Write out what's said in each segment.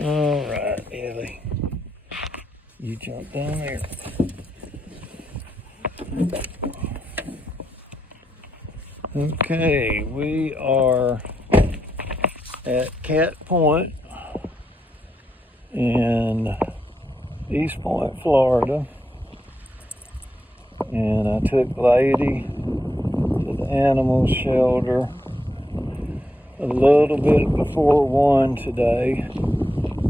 All right, Ellie. You jump down there. Okay, we are at Cat Point in East Point, Florida. And I took Lady to the animal shelter a little bit before 1 today.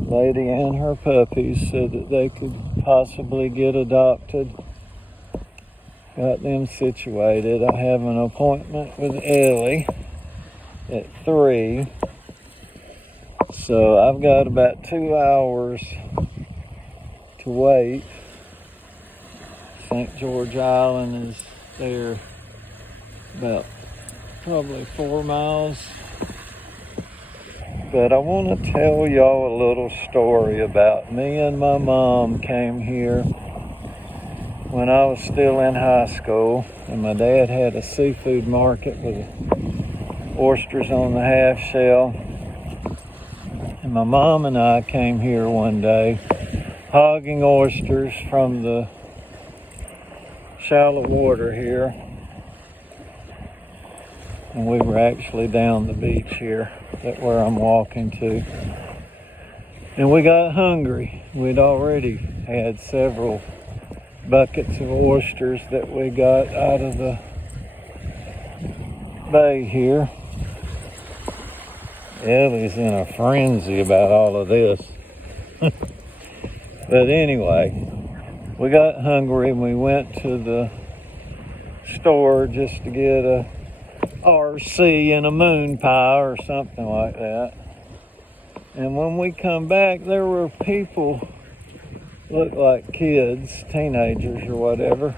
Lady and her puppies said that they could possibly get adopted. Got them situated. I have an appointment with Ellie at 3. So I've got about 2 hours to wait. St. George Island is there about probably 4 miles. But I want to tell y'all a little story about me and my mom came here when I was still in high school, and my dad had a seafood market with oysters on the half shell. And my mom and I came here one day hogging oysters from the shallow water here. And we were actually down the beach here, that's where I'm walking to. And we got hungry. We'd already had several buckets of oysters that we got out of the bay here. Ellie's in a frenzy about all of this. But anyway, we got hungry and we went to the store just to get a RC and a moon pie or something like that. And when we come back, there were people, looked like kids, teenagers or whatever,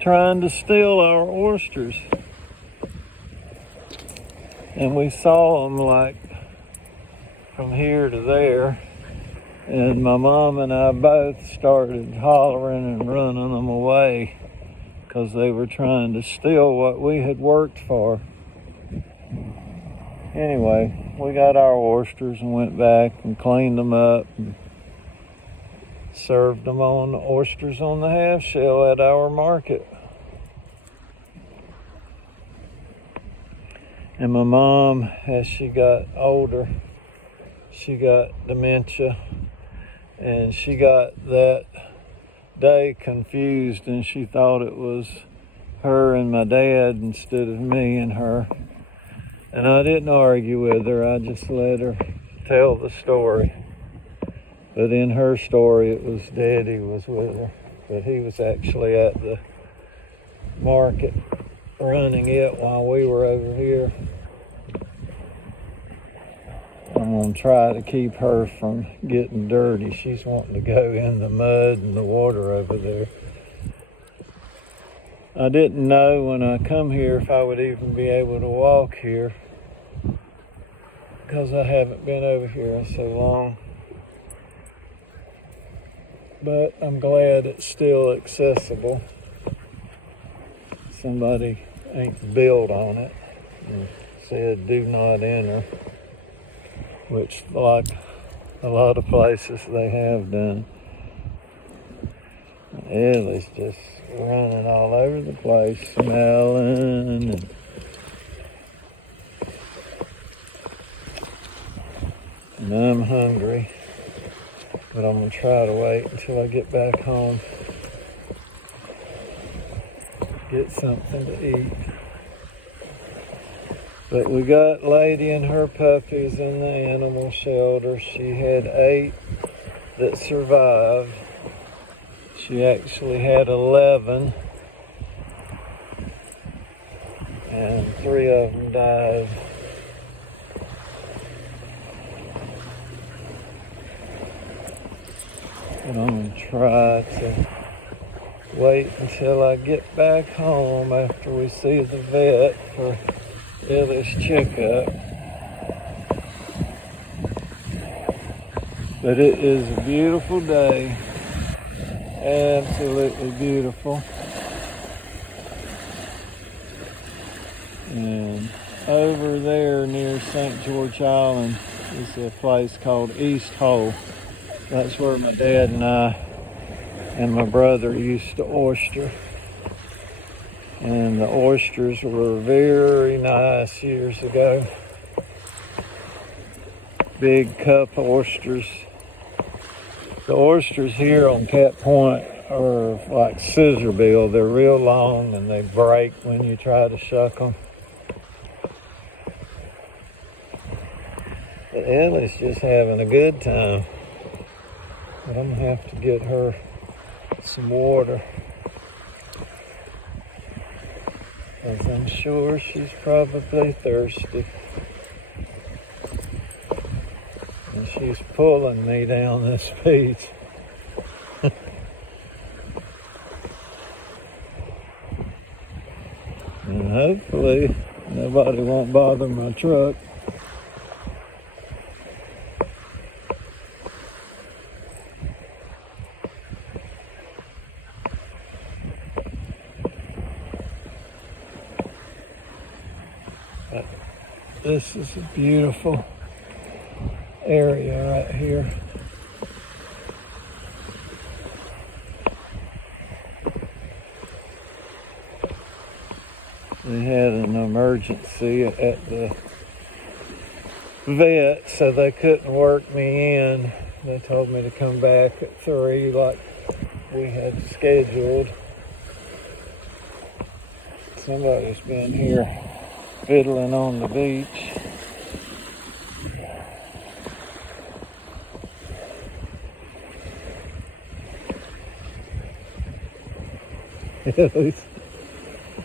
trying to steal our oysters. And we saw them like from here to there. And my mom and I both started hollering and running them away because they were trying to steal what we had worked for. Anyway, we got our oysters and went back and cleaned them up and served them on oysters on the half shell at our market. And my mom, as she got older, she got dementia, and she got that day confused, and she thought it was her and my dad instead of me and her. And I didn't argue with her, I just let her tell the story. But in her story, it was Daddy was with her, but he was actually at the market running it while we were over here. I'm going to try to keep her from getting dirty. She's wanting to go in the mud and the water over there. I didn't know when I come here if I would even be able to walk here because I haven't been over here in so long. But I'm glad it's still accessible. Somebody ain't built on it and said do not enter, which like a lot of places they have done. Ellie's just running all over the place, smelling and I'm hungry, but I'm gonna try to wait until I get back home, get something to eat. But we got Lady and her puppies in the animal shelter. She had 8 that survived. She actually had 11, and 3 of them died. And I'm going to try to wait until I get back home after we see the vet for Ellie's checkup. But it is a beautiful day. Absolutely beautiful. And over there near St. George Island is a place called East Hole. That's where my dad and I and my brother used to oyster. And the oysters were very nice years ago. Big cup oysters. The oysters here on Cat Point are like scissor bill. They're real long and they break when you try to shuck them. But Ellie's just having a good time. But I'm gonna have to get her some water, because I'm sure she's probably thirsty. And she's pulling me down this beach. And hopefully nobody won't bother my truck. But this is a beautiful area right here. They had an emergency at the vet, so they couldn't work me in. They told me to come back at 3 like we had scheduled. Somebody's been here fiddling on the beach.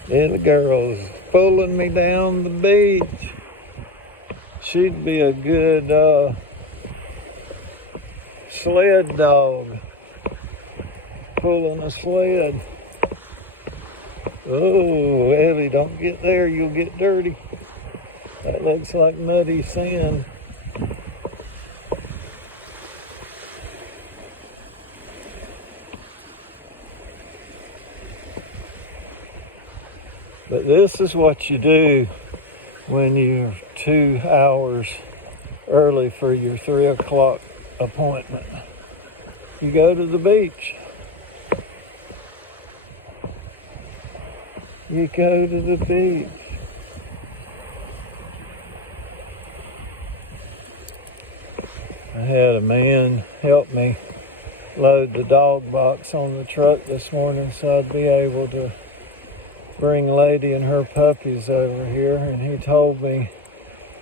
Little girl's pulling me down the beach. She'd be a good sled dog, pulling a sled. Oh, Ellie, don't get there, you'll get dirty. That looks like muddy sand. But this is what you do when you're 2 hours early for your 3 o'clock appointment. You go to the beach. You go to the beach. I had a man help me load the dog box on the truck this morning so I'd be able to bring Lady and her puppies over here, and he told me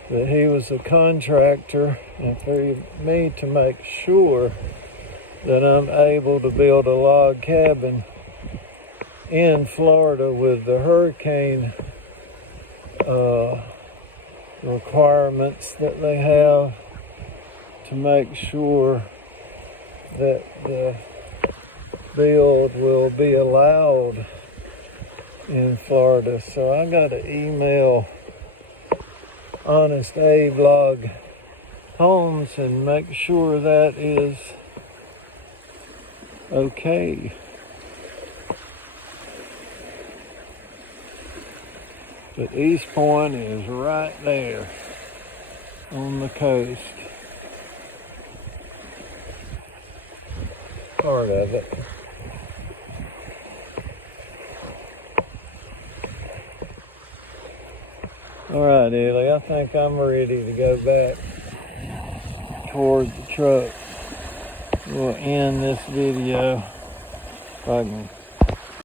that he was a contractor, and for me to make sure that I'm able to build a log cabin in Florida with the hurricane requirements that they have, to make sure that the build will be allowed in Florida. So I got to email Honest Abe Log Homes and make sure that is okay. But East Point is right there on the coast. Part of it. All right, Ellie, I think I'm ready to go back toward the truck. We'll end this video if I can